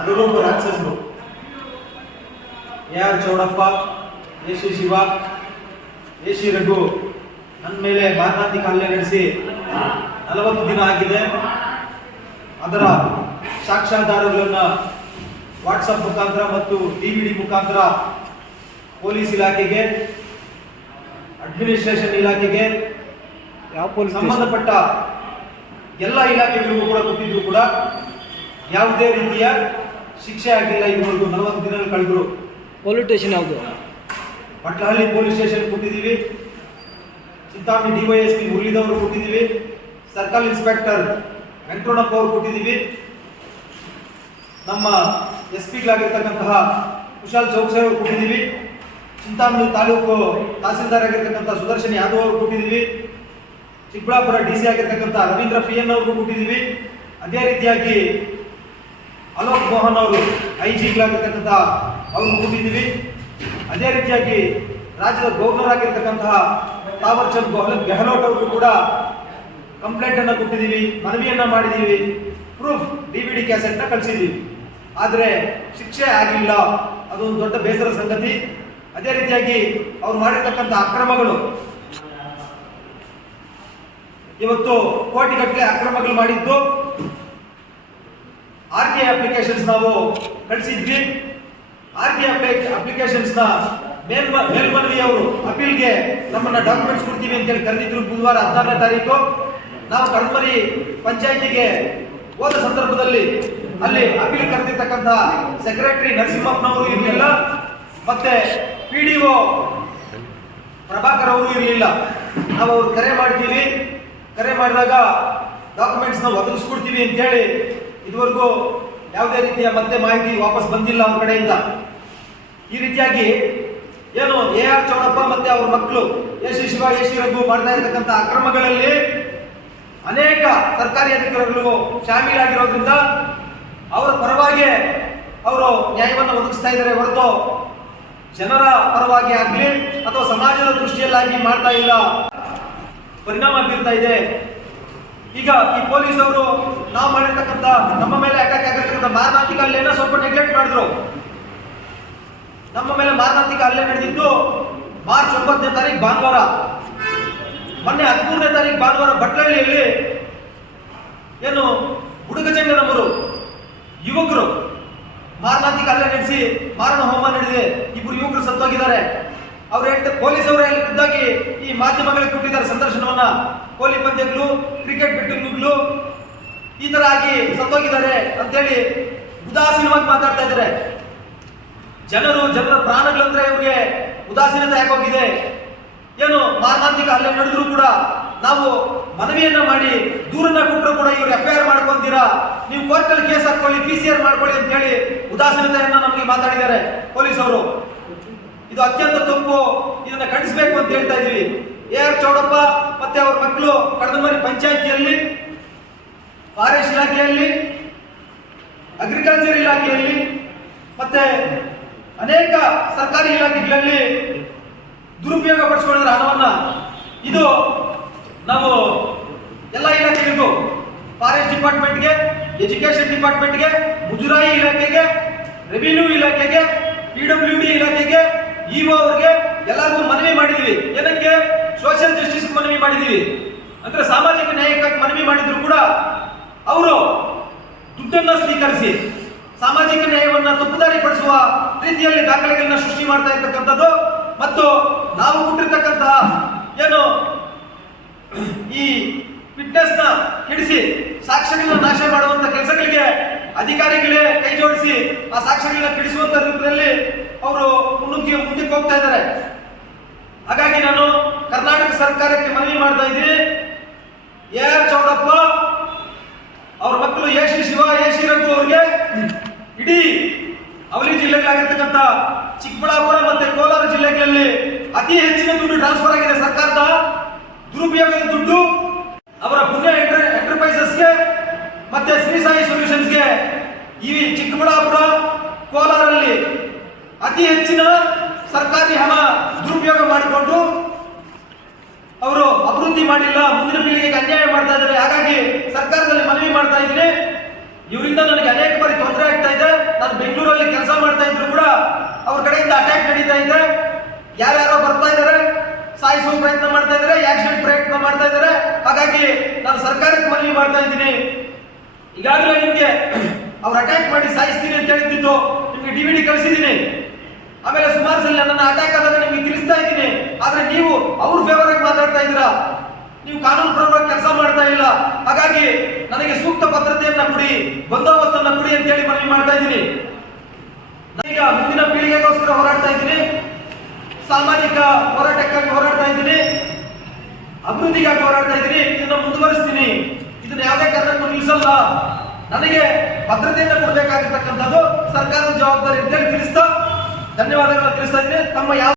ಅನುರೂಪ ರಾಕ್ಷಸರು. A R Chowdappa? A C Shiva? A C Raghu? ನನ್ನ ಮೇಲೆ ಭಾರತಾಂತಿ ಕಾಲ್ಯ ನಡೆಸಿ ನಲವತ್ತು ದಿನ ಆಗಿದೆ. ಅದರ ಸಾಕ್ಷ್ಯಾಧಾರಗಳನ್ನು ವಾಟ್ಸಪ್ ಮುಖಾಂತರ ಮತ್ತು ಡಿ ವಿ ಡಿ ಮುಖಾಂತರ ಪೊಲೀಸ್ ಇಲಾಖೆಗೆ ಅಡ್ಮಿನಿಸ್ಟ್ರೇಷನ್ ಇಲಾಖೆಗೆ ಯಾವ ಪೊಲೀಸ್ ಸಂಬಂಧಪಟ್ಟ ಎಲ್ಲ ಇಲಾಖೆಗಳಿಗೂ ಕೂಡ ಕೊಟ್ಟಿದ್ರು ಕೂಡ ಯಾವುದೇ ರೀತಿಯ ಶಿಕ್ಷೆ ಆಗಿಲ್ಲ ಇದುವರೆಗೂ ನಲವತ್ತು ದಿನ ಕಳೆದ್ರು. ಪೊಲೀಸ್ ಸ್ಟೇಷನ್ ಯಾವುದು? ಪಟ್ಲಹಳ್ಳಿ ಪೊಲೀಸ್ ಸ್ಟೇಷನ್ ಕೊಟ್ಟಿದ್ದೀವಿ. ಚಿಂತಾಮಣಿ ಡಿವೈಎಸ್ಪಿ ಮುರಳಿದವರು ಕೊಟ್ಟಿದ್ದೀವಿ. ಸರ್ಕಲ್ ಇನ್ಸ್ಪೆಕ್ಟರ್ ವೆಂಕಟಣ್ಣಪ್ಪ ಅವರು ಕೊಟ್ಟಿದ್ದೀವಿ. ನಮ್ಮ ಎಸ್ ಪಿಗಳಾಗಿರ್ತಕ್ಕಂತಹ ಕುಶಾಲ್ ಚೌಕ್ಸೆ ಅವರು ಕೊಟ್ಟಿದ್ದೀವಿ. ಚಿಂತಾಮಣಿ ತಾಲೂಕು ತಹಸೀಲ್ದಾರ್ ಆಗಿರ್ತಕ್ಕಂಥ ಸುದರ್ಶನ್ ಯಾದವ್ ಅವರು ಕೊಟ್ಟಿದ್ದೀವಿ. ಚಿಕ್ಕಬಳ್ಳಾಪುರ ಡಿ ಸಿ ಆಗಿರ್ತಕ್ಕಂಥ ರವೀಂದ್ರ ಪಿ ಎನ್ ಅವ್ರಿಗೂ ಕೊಟ್ಟಿದ್ದೀವಿ. ಅದೇ ರೀತಿಯಾಗಿ ಅಲೋಕ್ ಮೋಹನ್ ಅವರು ಐ ಜಿಗಳಾಗಿರ್ತಕ್ಕಂಥ ಅವರು ಕೂತಿದ್ದೀವಿ. ಅದೇ ರೀತಿಯಾಗಿ ರಾಜ್ಯದ ಗೌರ್ನರ್ ಆಗಿರ್ತಕ್ಕಂತಹ ತಾವರ್ ಚಂದ್ ಗೆಹ್ಲೋಟ್ ಅವ್ರಿಗೂ ಕೂಡ ಕಂಪ್ಲೇಂಟ್ ಅನ್ನು ಕೊಟ್ಟಿದ್ದೀವಿ, ಮನವಿಯನ್ನ ಮಾಡಿದ್ದೀವಿ. ಪ್ರೂಫ್ ಡಿ ವಿ ಡಿ ಕ್ಯಾಸೆಟ್ನ ಕಳಿಸಿದ್ದೀವಿ. ಆದರೆ ಶಿಕ್ಷೆ ಆಗಿಲ್ಲ. ಅದೊಂದು ದೊಡ್ಡ ಬೇಸರ ಸಂಗತಿ. ಅದೇ ರೀತಿಯಾಗಿ ಅವ್ರು ಮಾಡಿರ್ತಕ್ಕಂಥ ಅಕ್ರಮಗಳು. ಇವತ್ತು ಕೋಟಿಗಟ್ಟಲೆ ಅಕ್ರಮಗಳು ಮಾಡಿದ್ದು ಆರ್ ಟಿ ಅಪ್ಲಿಕೇಶನ್ಸ್ ನಾವು ಕಳಿಸಿದ್ವಿ. ಆರ್ ಟಿ ಅಪ್ಲಿಕೇಶನ್ಸ್ನ ಮೇಲ್ ಮೇಲ್ಮನವಿ ಅವರು ಅಪೀಲ್ಗೆ ನಮ್ಮನ್ನ ಡಾಕ್ಯುಮೆಂಟ್ಸ್ ಕೊಡ್ತೀವಿ ಅಂತೇಳಿ ಕರೆದಿದ್ರು ಬುಧವಾರ ಹದಿನಾರನೇ ತಾರೀಕು. ನಾವು ಕಣ್ಮರಿ ಪಂಚಾಯಿತಿಗೆ ಹೋದ ಸಂದರ್ಭದಲ್ಲಿ ಅಲ್ಲಿ ಅಪೀಲ್ ಕರೆದಿರ್ತಕ್ಕಂಥ ಸೆಕ್ರೆಟರಿ ನರಸಿಂಹಪ್ಪನವರು ಇರಲಿಲ್ಲ. ಮತ್ತೆ ಪಿ ಡಿ ಒ ಪ್ರಭಾಕರ್ ಅವರು ಇರಲಿಲ್ಲ. ನಾವು ಅವ್ರು ಕರೆ ಮಾಡ್ತೀವಿ. ಕರೆ ಮಾಡಿದಾಗ ಡಾಕ್ಯುಮೆಂಟ್ಸ್ನ ಒದಗಿಸ್ಕೊಡ್ತೀವಿ ಅಂತೇಳಿ ಇದುವರೆಗೂ ಯಾವುದೇ ರೀತಿಯ ಮತ್ತೆ ಮಾಹಿತಿ ವಾಪಸ್ ಬಂದಿಲ್ಲ ಅವ್ರ ಕಡೆಯಿಂದ. ಈ ರೀತಿಯಾಗಿ ಏನು ಎ ಆರ್ ಚೌಡಪ್ಪ ಮತ್ತೆ ಅವ್ರ ಮಕ್ಕಳು A C Shiva, A Raghu ಮಾಡ್ತಾ ಇರತಕ್ಕಂಥ ಅಕ್ರಮಗಳಲ್ಲಿ ಅನೇಕ ಸರ್ಕಾರಿ ಅಧಿಕಾರಿಗಳು ಶಾಮೀಲಾಗಿರೋದ್ರಿಂದ ಅವರ ಪರವಾಗಿ ಅವರು ನ್ಯಾಯವನ್ನು ಒದಗಿಸ್ತಾ ಇದ್ದಾರೆ ಹೊರತು ಜನರ ಪರವಾಗಿ ಆಗಲಿ ಅಥವಾ ಸಮಾಜದ ದೃಷ್ಟಿಯಲ್ಲಾಗಿ ಮಾಡ್ತಾ ಇಲ್ಲ, ಪರಿಣಾಮ ಬೀರ್ತಾ ಇದೆ. ಈಗ ಈ ಪೊಲೀಸ್ ಅವರು ನಾವು ಮಾಡಿರ್ತಕ್ಕಂಥ ನಮ್ಮ ಮೇಲೆ ಅಟ್ಯಾಕ್ ಆಗಿರ್ತಕ್ಕಂಥ ಮಾರಣಾಂತಿಕ ಹಲ್ಲೆನ ಸ್ವಲ್ಪ ನೆಗ್ಲೆಕ್ಟ್ ಮಾಡಿದ್ರು. ನಮ್ಮ ಮೇಲೆ ಮಾರಣಾಂತಿಕ ಹಲ್ಲೆ ನಡೆದಿದ್ದು ಮಾರ್ಚ್ ಒಂಬತ್ತನೇ ತಾರೀಕು ಭಾನುವಾರ. ಮೊನ್ನೆ ಹದಿಮೂರನೇ ತಾರೀಕು ಭಾನುವಾರ ಬಟ್ಲಹಳ್ಳಿಯಲ್ಲಿ ಏನು ಹುಡುಗಚಂಗನವರು ಯುವಕರು ಮಾರಣಾಂತಿಕ ಹಲ್ಲೆ ನಡೆಸಿ ಮಾರಣ ಹೋಮ ನಡೆದಿದೆ. ಇಬ್ಬರು ಯುವಕರು ಸತ್ತೋಗಿದ್ದಾರೆ. ಅವರು ಪೊಲೀಸ್ ಅವರು ಅಲ್ಲಿ ಖುದ್ದಾಗಿ ಈ ಮಾಧ್ಯಮಗಳಿಗೆ ಕೊಟ್ಟಿದ್ದಾರೆ ಸಂದರ್ಶನವನ್ನ ಕೋಲಿ ಪಂದ್ಯಗಳು ಕ್ರಿಕೆಟ್ ಬೆಟ್ಟಿಂಗ್ಗಳು ಈ ತರ ಆಗಿ ಸತ್ತೋಗಿದ್ದಾರೆ ಅಂತೇಳಿ ಉದಾಸೀನವಾಗಿ ಮಾತಾಡ್ತಾ ಇದ್ದಾರೆ. ಜನರು, ಜನರ ಪ್ರಾಣಗಳಂದ್ರೆ ಇವ್ರಿಗೆ ಉದಾಸೀನತೆ ಯಾಕೋಗಿದೆ ಏನು ಮಾರಣಾಂತಿಕ ಹಲ್ಲೆ ನಡೆದ್ರು ಕೂಡ ನಾವು ಮನವಿಯನ್ನ ಮಾಡಿ, ದೂರನ್ನ ಕೊಟ್ಟರು ಕೂಡ ಇವ್ರು ಎಫ್ ಆರ್ ಮಾಡ್ಕೊಂತೀರಾ? ನೀವು ಕೋರ್ಟಲ್ಲಿ ಕೇಸ್ ಹಾಕೊಳ್ಳಿ ಪಿ ಸಿ ಆರ್ ಮಾಡ್ಕೊಳ್ಳಿ ಅಂತ ಹೇಳಿ ಉದಾಸೀನತೆಯನ್ನ ನಮಗೆ ಮಾತಾಡಿದ್ದಾರೆ ಪೊಲೀಸ್ ಅವರು ಇದು ಅತ್ಯಂತ ತಪ್ಪು, ಇದನ್ನ ಖಂಡಿಸಬೇಕು ಅಂತ ಹೇಳ್ತಾ ಇದೀವಿ. ಎ ಆರ್ ಚೌಡಪ್ಪ, ಮತ್ತೆ ಅವ್ರ ಮಕ್ಕಳು ಕಡದಮರಿ ಪಂಚಾಯಿತಿಯಲ್ಲಿ, ಫಾರೆಸ್ಟ್ ಇಲಾಖೆಯಲ್ಲಿ ಅಗ್ರಿಕಲ್ಚರ್ ಇಲಾಖೆಯಲ್ಲಿ, ಮತ್ತೆ ಅನೇಕ ಸರ್ಕಾರಿ ಇಲಾಖೆಗಳಲ್ಲಿ ದುರುಪಯೋಗ ಪಡಿಸ್ಕೊಂಡಿದ್ರೆ ಹಣವನ್ನ ಇದು ನಾವು ಎಲ್ಲ ಇಲಾಖೆಗಳಿಗೂ, ಫಾರೆಸ್ಟ್ ಡಿಪಾರ್ಟ್ಮೆಂಟ್ಗೆ ಎಜುಕೇಶನ್ ಡಿಪಾರ್ಟ್ಮೆಂಟ್ಗೆ, ಮುಜರಾಯಿ ಇಲಾಖೆಗೆ, ರೆವಿನ್ಯೂ ಇಲಾಖೆಗೆ, ಪಿ ಡಬ್ಲ್ಯೂ ಡಿ ಇಲಾಖೆಗೆ, ಇಒ ಅವ್ರಿಗೆ ಎಲ್ಲರಿಗೂ ಮನವಿ ಮಾಡಿದೀವಿ. ಏನಕ್ಕೆ? ಸೋಷಿಯಲ್ ಜಸ್ಟಿಸ್ ಮನವಿ ಮಾಡಿದೀವಿ. ಅಂದ್ರೆ ಸಾಮಾಜಿಕ ನ್ಯಾಯಕ್ಕಾಗಿ ಮನವಿ ಮಾಡಿದ್ರು ಕೂಡ ಅವರು ದುಡ್ಡನ್ನ ಸ್ವೀಕರಿಸಿ, ಸಾಮಾಜಿಕ ನ್ಯಾಯವನ್ನ ತಪ್ಪುದಾರಿ ಪಡಿಸುವ ರೀತಿಯಲ್ಲಿ ದಾಖಲೆಗಳನ್ನ ಸೃಷ್ಟಿ ಮಾಡ್ತಾ ಇರ್ತಕ್ಕಂಥದ್ದು. ಮತ್ತು ನಾವು ಕೊಟ್ಟಿರ್ತಕ್ಕಂತಹ ಏನು ಈ ಫಿಟ್ನೆಸ್ನ ಕೆಡಿಸಿ ಸಾಕ್ಷ್ಯಗಳನ್ನ ನಾಶ ಮಾಡುವಂತ ಕೆಲಸಗಳಿಗೆ ಅಧಿಕಾರಿಗಳೇ ಕೈ ಜೋಡಿಸಿ ಆ ಸಾಕ್ಷ್ಯಗಳನ್ನ ಕೆಡಿಸುವಂತ ರೂಪದಲ್ಲಿ ಅವರು ಮುನ್ನುಗ್ಗಿ ಮುಂದಕ್ಕೆ ಹೋಗ್ತಾ ಇದ್ದಾರೆ. ಹಾಗಾಗಿ ನಾನು ಕರ್ನಾಟಕ ಸರ್ಕಾರಕ್ಕೆ ಮನವಿ ಮಾಡ್ತಾ ಇದ್ದೀನಿ. ಎ ಆರ್ ಚೌಡಪ್ಪ ಅವ್ರ ಮಕ್ಕಳು ಎ ಶ್ರೀ ಶಿವ, ಎ ಶ್ರೀ ರಘು ಅವರಿಗೆ ಇಡೀ ಅವಳಿ ಜಿಲ್ಲೆಗಳಾಗಿರ್ತಕ್ಕಂಥ ಚಿಕ್ಕಬಳ್ಳಾಪುರ ಮತ್ತೆ ಕೋಲಾರ ಜಿಲ್ಲೆಗಳಲ್ಲಿ ಅತಿ ಹೆಚ್ಚಿನ ದುಡ್ಡು ಟ್ರಾನ್ಸ್ಫರ್ ಆಗಿದೆ ಸರ್ಕಾರದ. ದುರುಪಯೋಗದ ದುಡ್ಡು ಅವರ ಪುಣ್ಯ ಎಂಟರ್ ಎಂಟರ್ಪ್ರೈಸಸ್ಗೆ ಮತ್ತೆ ಶ್ರೀ ಸಾಯಿ ಸೊಲ್ಯೂಷನ್ಸ್ಗೆ ಈ ಚಿಕ್ಕಬಳ್ಳಾಪುರ, ಕೋಲಾರಲ್ಲಿ ಅತಿ ಹೆಚ್ಚಿನ ಸರ್ಕಾರಿ ಹಣ ದುರುಪಯೋಗ ಮಾಡಿಕೊಂಡು ಅವರು ಅಭಿವೃದ್ಧಿ ಮಾಡಿಲ್ಲ, ಮುಂದಿನ ಪೀಳಿಗೆಗೆ ಅನ್ಯಾಯ ಮಾಡ್ತಾ ಇದ್ದಾರೆ. ಹಾಗಾಗಿ ಸರ್ಕಾರದಲ್ಲಿ ಮನವಿ ಮಾಡ್ತಾ ಇದ್ದೀನಿ. ಇವರಿಂದ ನನಗೆ ಅನೇಕ ಬಾರಿ ತೊಂದರೆ ಆಗ್ತಾ ಇದೆ. ನಾನು ಬೆಂಗಳೂರಲ್ಲಿ ಕೆಲಸ ಮಾಡ್ತಾ ಇದ್ರು ಕೂಡ ಅವ್ರ ಕಡೆಯಿಂದ ಅಟ್ಯಾಕ್ ನಡೀತಾ ಇದೆ. ಯಾರ್ಯಾರೋ ಬರ್ತಾ ಇದ್ದಾರೆ, ಸಾಯಿಸುವ ಪ್ರಯತ್ನ ಮಾಡ್ತಾ ಇದ್ದಾರೆ ಆಕ್ಸಿಡೆಂಟ್ ಪ್ರಯತ್ನ ಮಾಡ್ತಾ ಇದ್ದಾರೆ. ಹಾಗಾಗಿ ನಾನು ಸರ್ಕಾರಕ್ಕೆ ಮನವಿ ಮಾಡ್ತಾ ಇದ್ದೀನಿ. ಈಗಾಗಲೇ ನಿಮ್ಗೆ ಅವ್ರು ಅಟ್ಯಾಕ್ ಮಾಡಿ ಸಾಯಿಸ್ತೀನಿ ಅಂತ ಹೇಳಿದ್ದು ನಿಮ್ಗೆ ಡಿವಿಡಿ ಕಳಿಸಿದ್ದೀನಿ. ಆಮೇಲೆ ಸುಮಾರು ಸಲ ನನ್ನ ಅಟ್ಯಾಕ್ ಆದಾಗ ನಿಮಗೆ ತಿಳಿಸ್ತಾ ಇದ್ದೀನಿ. ಆದ್ರೆ ನೀವು ಅವ್ರ ಫೇವರ್ ಆಗಿ ಮಾತಾಡ್ತಾ ಇದ್ದೀರಾ? ನೀವು ಕಾನೂನು ಪ್ರಕಾರ ಕೆಲಸ ಮಾಡ್ತಾ ಇಲ್ಲ. ಹಾಗಾಗಿ ನನಗೆ ಸೂಕ್ತ ಭದ್ರತೆಯನ್ನ ಕೊಡಿ, ಬಂದೋಬಸ್ತನ್ನ ಕೊಡಿ ಅಂತ ಹೇಳಿ ಮನವಿ ಮಾಡ್ತಾ ಇದ್ದೀನಿ. ಈಗ ಮುಂದಿನ ಪೀಳಿಗೆಗೋಸ್ಕರ ಹೋರಾಡ್ತಾ ಇದ್ದೀನಿ. ಸಾಮಾಜಿಕ ಹೋರಾಟಕ್ಕಾಗಿ ಹೋರಾಡ್ತಾ ಇದ್ದೀನಿ. ಅಭಿವೃದ್ಧಿಗಾಗಿ ಹೋರಾಡ್ತಾ ಇದ್ದೀನಿ. ಇದನ್ನ ಮುಂದುವರಿಸ್ತೀನಿ. ಇದನ್ನ ಯಾವುದೇ ಕಾರಣಕ್ಕೂ ನಿಲ್ಲಿಸಲ್ಲ. ನನಗೆ ಭದ್ರತೆಯನ್ನು ಕೊಡಬೇಕಾಗಿರ್ತಕ್ಕಂಥದ್ದು ಸರ್ಕಾರದ ಜವಾಬ್ದಾರಿ ಅಂತೇಳಿ ತಿಳಿಸ್ತಾ ಧನ್ಯವಾದಗಳನ್ನ ತಿಳಿಸ್ತಾ ಇದ್ದೀನಿ. ತಮ್ಮ ಯಾವ